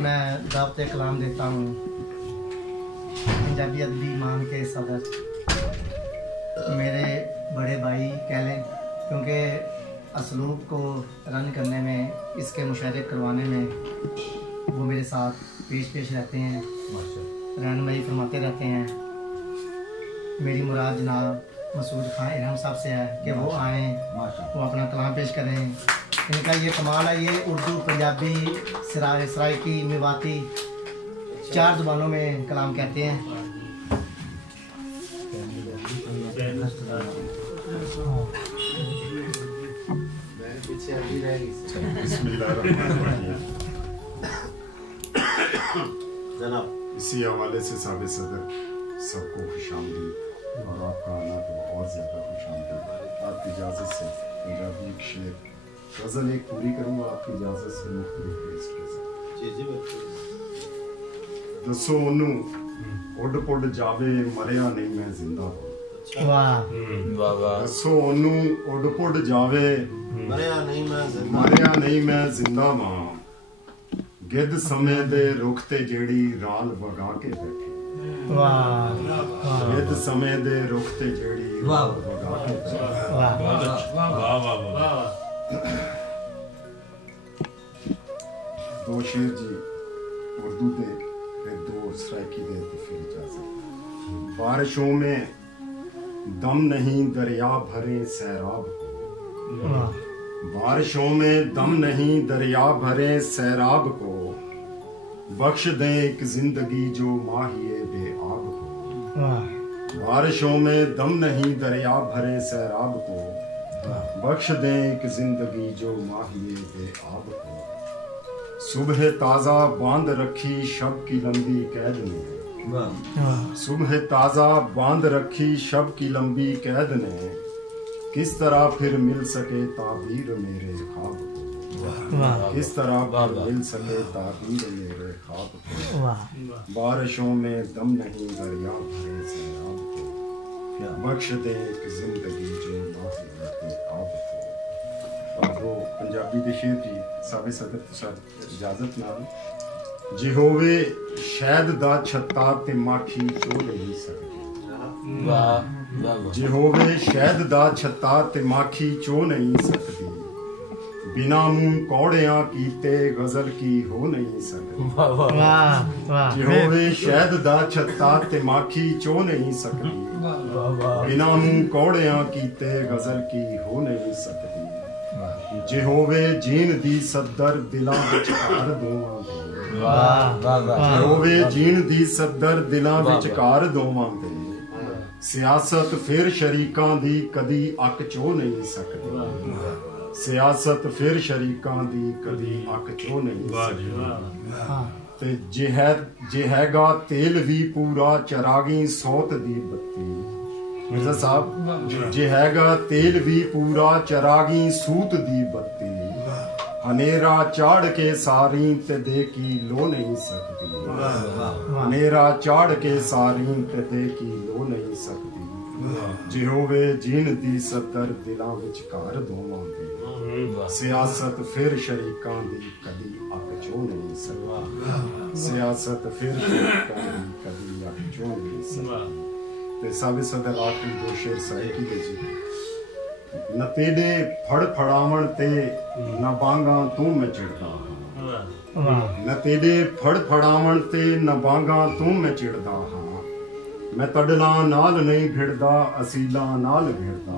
मैं दावत कलाम देता हूँ पंजाबी अदबी मान के सदर मेरे बड़े भाई कह लें, क्योंकि असलूब को रन करने में, इसके मुशाहिदे करवाने में वो मेरे साथ पेश रहते हैं, रहनुमाई फरमाते रहते हैं। मेरी मुराद जनाब मसूद खान इरहम साहब से है कि वो आएँ, वो अपना कलाम पेश करें। इनका ये कमाल है, ये उर्दू, पंजाबी, सराइकी, मेवाती 4 ज़ुबानों में कलाम कहते हैं। इसी हवाले से साबित सदर सबको खुशामदीद और आपका आना तो और ज़्यादा खुशामदीद। आपकी इजाज़त से पंजाबी एक शेर गज़ल एक पूरी करूँगा आपकी इजाज़त से मुख्तलिफ पेश के साथ। दसो ओनू उड पुड जावे मरिया नहीं मैं जिंदा हूँ। दसो ओनू उड पुड जावे मरिया नहीं मैं जिंदा मां। गिद्ध समय दे रुख ते जेड़ी राल वगा के बैठी। गिद्ध समय दे रुख ते जेड़ी राल वगा के बैठी। दो शेर जी उर्दू दे, फिर 2 सराइकी दे, तो फिर इजाजत। बारिशों में दम नहीं दरिया भरे सैराब को। बारिशों में दम नहीं दरिया भरे सैराब को। बख्श दे एक जिंदगी जो माहिए बेआब को। बारिशों में दम नहीं दरिया भरे सैराब को। बख्श दे एक जिंदगी जो माहिए बेआब को। सुबह ताजा बांध रखी शब की लंबी कैद ने। सुबह ताजा बांध रखी शब की लंबी कैद ने। किस तरह फिर मिल सके ताबीर मेरे ख्वाब को। किस तरह फिर मिल सके ताबीर मेरे ख्वाब को। बारिशों में दम नहीं दरिया भरे सैराब को। बख्श दे एक जिंदगी जो माहिए आप को। और वो पंजाबी दे शेर जी साबित सदर तो इजाजत नाल। जिहोवे शहद दा छत्ता ते माखी चो नहीं सकती। जिहोवे शहद दा छत्ता ते माखी चो नहीं सकती। बिना मुंह कौड़ियां कीते गजल की हो नहीं सकती। जिहोवे शहद दा छत्ता ते माखी चो नहीं सकती। बिना मुंह कौड़ियां कीते गजल की हो नहीं सकती। जिहोवे जीन दी सद्दर दिलां विच कार दोवां दे। जिहोवे जीन दी सद्दर दिलां विच कार दोवां दे। सियासत फिर शरीकां दी कदी अक चो नहीं सकदी। सियासत फिर शरीकां दी कदी अक चो नहीं सकदी। ते जेहेगा तेल भी पूरा चरागी सौत दी बत्ती। मिर्जा साहब जेहेगा तेल भी पूरा चरागी सूत दी बत्ती। हनेरा चाड़ के सारी ते दे की लो नहीं सकती। हनेरा चाड़ के सारी ते दे की लो नहीं सकती। जिहोवे जीन दी सत्तर दिलां विच कार दोवां दे। सियासत फिर शरीकां दी कदी अक चो नहीं सकती। सियासत फिर शरीकां दी कदी अक चो नहीं सकती। ते साबित सदर आखिरी 2 शेर सराइकी दे जी। न तेरे फड़ फड़ावण ते न बांगा तू मैं चिड़दा हां। न तेरे फड़ फड़ावण ते न बांगा तू मैं चिड़दा हां। मैं तड़ना नाल नहीं भिड़दा असीला नाल भिड़दा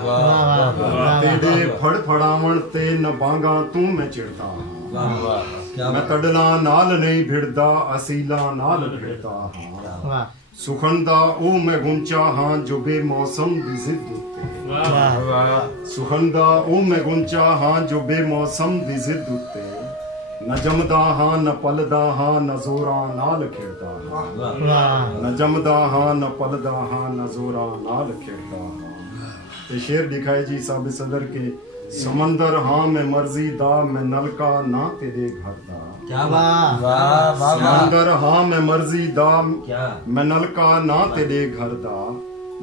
हां। तेरे फड़ फड़ावण ते न बांगा तू मैं चिड़दा हां। मैं तड़ना नाल नहीं भिड़दा असीला नाल भिड़दा हां। सुखन दा ओ मैं गुंचा हां जो बेमौसम दी जिद उत्ते। सुखन दा ओ मैं गुंचा हां जो बेमौसम दी जिद उत्ते। न जमदा हां न पलदा हां न जोरा नाल खिड़दा हां। न जमदा हां न पलदा हां न जोरा नाल खिड़दा हां। ते शेर दिखाए जी साबित सदर के। समंदर हां मैं मर्जी दा मैं नलका ना तेरे घर दा। समंदर हां मैं मर्जी दा मैं नलका ना तेरे घर दा।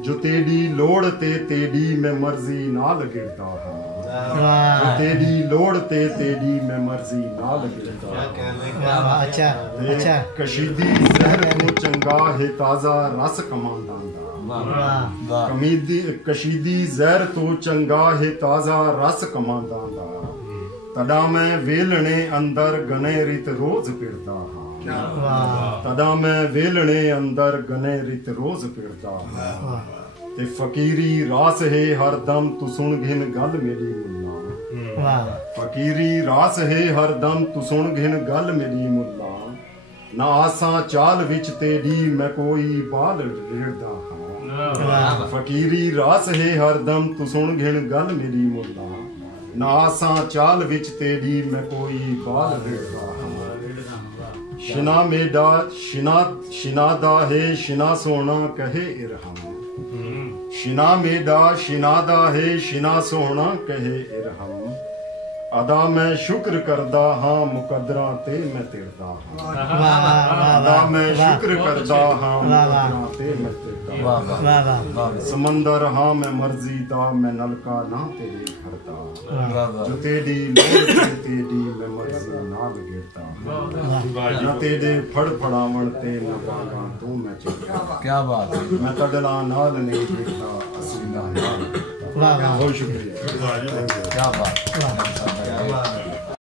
जो तेरी लोड़ ते तेरी मैं मर्जी नाल गिरदा हां। वाह तेरी लोड़ ते तेरी मैं मर्जी नाल गिरदा वाह अच्छा अच्छा कशीदी जहर को चंगा है ताजा रस कमांदा वाह कमीदी कशीदी जहर तो चंगा है ताजा रस कमांदा तदा मैं वेलने अंदर गने रित रोज पिरदा हाँ तदा मैं वेलने अंदर गने रित रोज पिरदा ते फकीरी रास है हरदम तू सुन घिन गल मेरी मुल्ला फकीरी रास है हरदम तू सुन घिन गल मेरी मुल्ला ना आसा चाल विच तेरी मैं कोई बाल रिड़दा हाँ फकीरी रास है हरदम तू सुन घिन गल मेरी मुल्ला ना आसा चाल विच तेरी मैं कोई बाल रिड़दा हाँ शिना मेडा शिनादा है शिना सोना कहे इरहम शिना मेडा शिनादा है शिना सोना कहे इरहम अदा मैं शुक्र करदा हाँ मुकदरा ते मैं तिरदा हाँ अदा मैं शुक्र करदा हाँ मुकदरा ते मैं तिरदा समंदर हाँ मैं मर्जी दा मैं नलका ना तेरे घरदा जो तेरी लोड़ ते तेरी मैं मर्जी नाल गिरदा ना तेरे फड़ फड़ावण ते मैं बागा तू मैं चिरदा क्या बात है मैं तगड़ा नाल नहीं गिरदा असली नाल बहुत शुक्रिया क्या बात